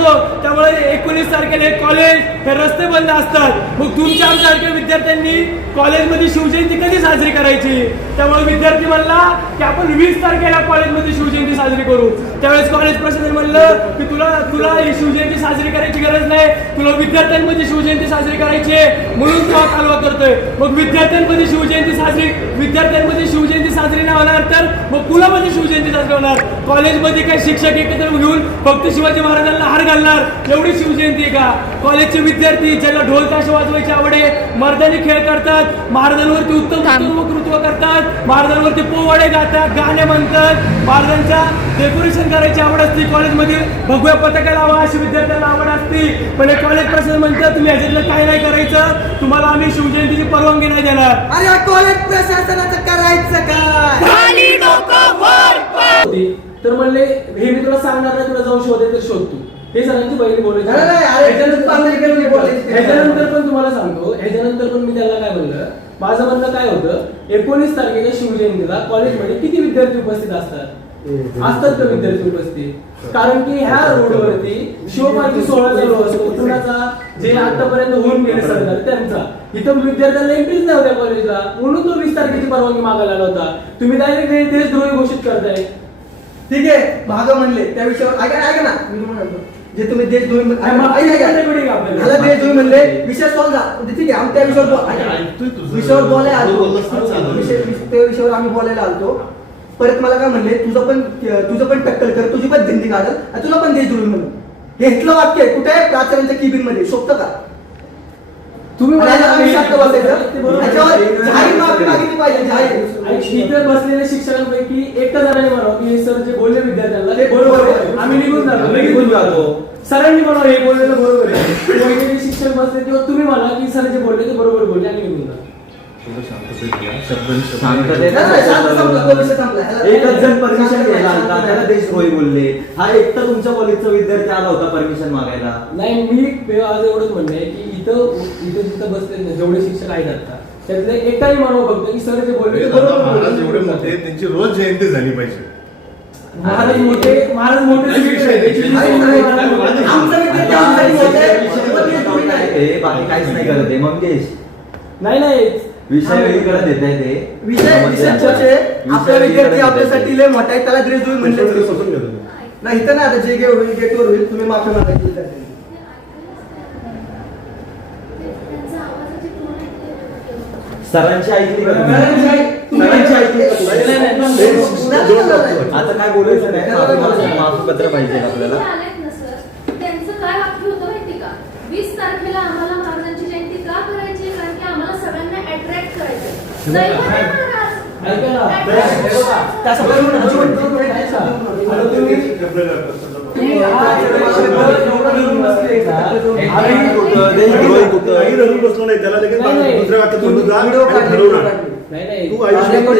जातो. त्यामुळे एकोणीस तारखेला हे कॉलेज हे रस्ते बंद असतात. मग तुमच्या आमच्यासारख्या विद्यार्थ्यांनी कॉलेजमध्ये शिवजयंती कधी साजरी करायची? त्यामुळे विद्यार्थी म्हणला की आपण वीस तारखेला कॉलेजमध्ये शिवजयंती साजरी करू. त्यावेळेस कॉलेज प्रशासन म्हणलं की तुला तुला ही शिवजयंती साजरी करायची गरज नाही. तुला विद्यार्थ्यांमध्ये शिवजयंती साजरी करायची आहे म्हणून तो हा कालवा करतोय. मग विद्यार्थ्यांमध्ये शिवजयंती साजरी विद्यार्थ्यांमध्ये शिव साजरी नाही होणार तर मग पुलामध्ये शिवजयंती साजरी होणार? कॉलेजमध्ये काही शिक्षक एकत्र घेऊन फक्त शिवाजी महाराजांना हार घालणार. एवढी शिवजयंती आहे का? कॉलेजचे विद्यार्थी ज्यांना ढोल ताश वाजवायची आवड आहे मर्दानी खेळ करतात महाराजांवरती उत्तम वक्तृत्व करतात महाराजांवरती पोवाडे गातात गाणे म्हणतात. महाराजांच्या डेकोरेशन करायची आवड असते. कॉलेजमध्ये भगव्या पताका लावा अशी विद्यार्थ्यांना आवड असते. पण हे कॉलेज प्रशासन म्हणतं तुम्ही ह्याच्यातलं काय नाही करायचं. तुम्हाला आम्ही शिवजयंतीची परवानगी नाही देणार. अरे कॉलेज प्रशासनाचं करायचं काय खाली डोकं वर पाय होती तर म्हणले हे मी तुला सांगणार नाही तुला जाऊन शोधे तर शोध तू. हे सगळ्यांची पहिली बोलायची नाही, अरे, ह्याच्यानंतर पण तुम्हाला सांगतो ह्याच्यानंतर पण मी त्याला काय म्हणलं माझं म्हणणं काय होतं एकोणीस तारखेच्या शिवजयंतीला कॉलेजमध्ये किती विद्यार्थी उपस्थित असतात? असतात का विद्यार्थी उपस्थित. कारण की ह्या रोडवरती शिवपालखी सोहळा चालू असतो कुणाचा जे आतापर्यंत होऊन गेले सरकार त्यांचा. इथं विद्यार्थ्यांना एंट्रीच नाही होत्या कॉलेजला म्हणून तो वीस तारखेची परवानगी मागायला आला होता. तुम्ही डायरेक्ट देशद्रोही घोषित करताय. ठीक आहे. भाग म्हणले. त्या विषयावर ऐका ऐका ना. मी तुम्हाला म्हणतो. जे तुम्ही ऐका आपल्याला. मला देशद्रोही म्हणले विषय सॉल्व झाला. म्हणजे ठीक आहे आम्ही त्या विषयावर. विषयावर बोलायला आलो. त्या विषयावर आम्ही बोलायला आलतो. परत मला काय म्हणले तुझं पण तुझं पण टक्कल कर तुझी पण दिंडी काढल आणि तुला पण देशद्रोही म्हणून. हे इथलं वाक्य आहे. कुठे आहे? प्राचार्यांच्या केबिनमध्ये. शोभतं का? तुम्ही इथे बसलेल्या शिक्षकांपैकी एकटा जणांनी म्हणावं की हे सर जे बोलले विद्यार्थ्यांना ते बरोबर आहे. आम्ही निघून जातो. निघून जातो. जातो सरांनी म्हणावं हे बोललेलं बरोबर आहे. शिक्षक बसले तेव्हा तुम्ही म्हणा की सर जे बोलले ते बरोबर बोलले आणि निघून जा एकच जण परमिशन घ्यायला त्याला देशद्रोही बोलले हा एकटा तुमच्या कॉलेजचा विद्यार्थी आला होता परमिशन मागायला नाही मी आज एवढंच म्हणणं आहे की इथं इथं जिथं बसले जेवढे शिक्षक आहेत आता त्यातले एकटाही म्हणावं फक्त की सर जे बोलले महाराज. एवढे मोठे त्यांची रोज जयंती झाली पाहिजे महाराज मोठे महाराज मोठे शिक्षक आहेत. बाकी काहीच नाही करत आहे मंगेश नाही नाही विषय वेगळीकडे देत आहे ते विषय विषय? तोच आहे. आपला विद्यार्थी आपल्यासाठी ते. लय मोठा आहे त्याला म्हणले घ्या तुम्ही. नाही इथं नाही आता जे काही होईल गेटवर होईल तुम्ही माफी मागायची विद्यार्थ्यांनी. सरांची ऐकली का तुम्ही? सरांची ऐक- तुम्ही- सरांची ऐकली का तुम्ही? नाही, नाही. आता काय बोलायचं नाही माफी- पाहिजे आपल्याला त्यांचं काय वाक्य होतं माहिती का वीस तारखेला आम्हाला महाराजांची जयंती का करायची आहे? कारण की आम्हाला सगळ्यांना अट्रॅक्ट करायचं दैवत आहे महाराज. ऐका ना. Attract हे बघा. त्याचं बरोबर आहे. ऐका. आता तुम्ही तुम्ही हा एवढं धरून बसले का? आम्ही आम्ही- कुठं, देशद्रोही कुठं? काही रडून बसलो नाही त्याला लगेच दुसऱ्या वाक्यात बोलून तू आयुष्यात पण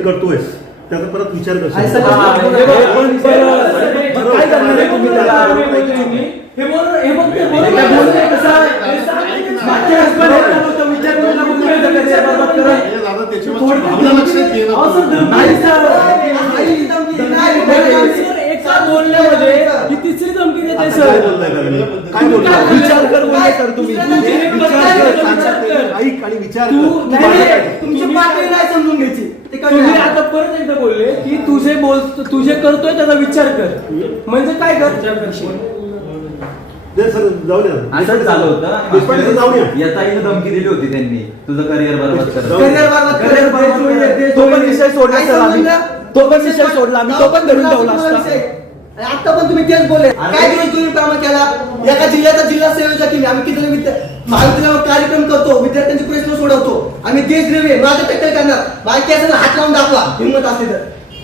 करतोयस त्याचा परत विचार आणि एका बोलण्यामध्ये ही तिसरी धमकी देते सर. काय विचार कर बोलले सर तुम्ही. ऐक आणि विचार? तुमची पातळी नाही समजून घ्यायची. तुम्ही. आता परत एकदा बोलले की तुझे बोल तुझे करतोय त्याचा विचार कर. म्हणजे काय कर? सर झालं होतं जाऊन या. धमकी दिली होती त्यांनी तुझं करिअर जाऊ दे. बरबाद बरबाद. देशद्रोही. तो पण विषय सोडला काय सर आम्ही. समजलं? तो पण विषय सोडला आम्ही. तो पण धरून ठेवला तुम्हाला असता. विषय. आणि आता पण तुम्ही तेच बोलले. काय देशद्रोही काम केला एका जिल्ह्याचा जिल्हा संयोजक केली आम्ही किती विद्या महाविद्यालयावर कार्यक्रम करतो विद्यार्थ्यांचे प्रश्न सोडवतो आम्ही आहे. माझं टक्कल करणार बाकी असेल हात लावून दाखवा हिंमत असते तर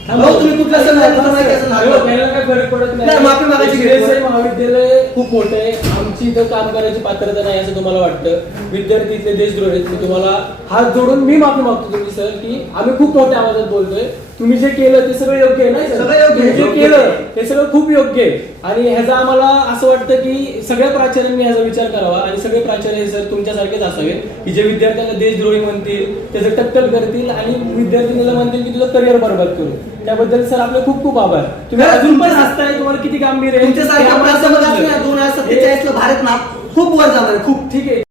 भाऊ, तुम्ही कुठल्या संघटनेचं माहिती असेल? हात लावा. काय फरक पडत नाही, माफी मागायची गरज नाही. महाविद्यालय खूप मोठं आहे. आमची इथं काम करायची पात्रता नाही असं तुम्हाला वाटतं. विद्यार्थी इथले देशद्रोही आहेत. मी तुम्हाला हात जोडून मी माफी मागतो तुम्ही सर की आम्ही खूप मोठ्या आवाजात बोलतोय. तुम्ही जे केलं ते सगळं योग्य आहे नाही सर? सगळं योग्य आहे. तुम्ही जे केलं ते सगळं खूप योग्य आहे. आणि ह्याचा आम्हाला असं वाटतं की सगळ्या प्राचार्यांनी ह्याचा विचार करावा आणि सगळे प्राचार्य सर तुमच्यासारखेच असावेत की जे विद्यार्थ्यांना देशद्रोही म्हणतील त्याचं टक्कल करतील आणि विद्यार्थ्यांना म्हणतील की तुझं करिअर बरबाद करू. त्याबद्दल सर आपले खूप खूप आभार. तुम्ही अजून पण हसताय तुम्हाला किती गंभीर आहे? आम्हाला ना समजलं. दोन हजार सत्तेचाळीस भारत ना खूप वर जाणार आहे, खूप. ठीक आहे.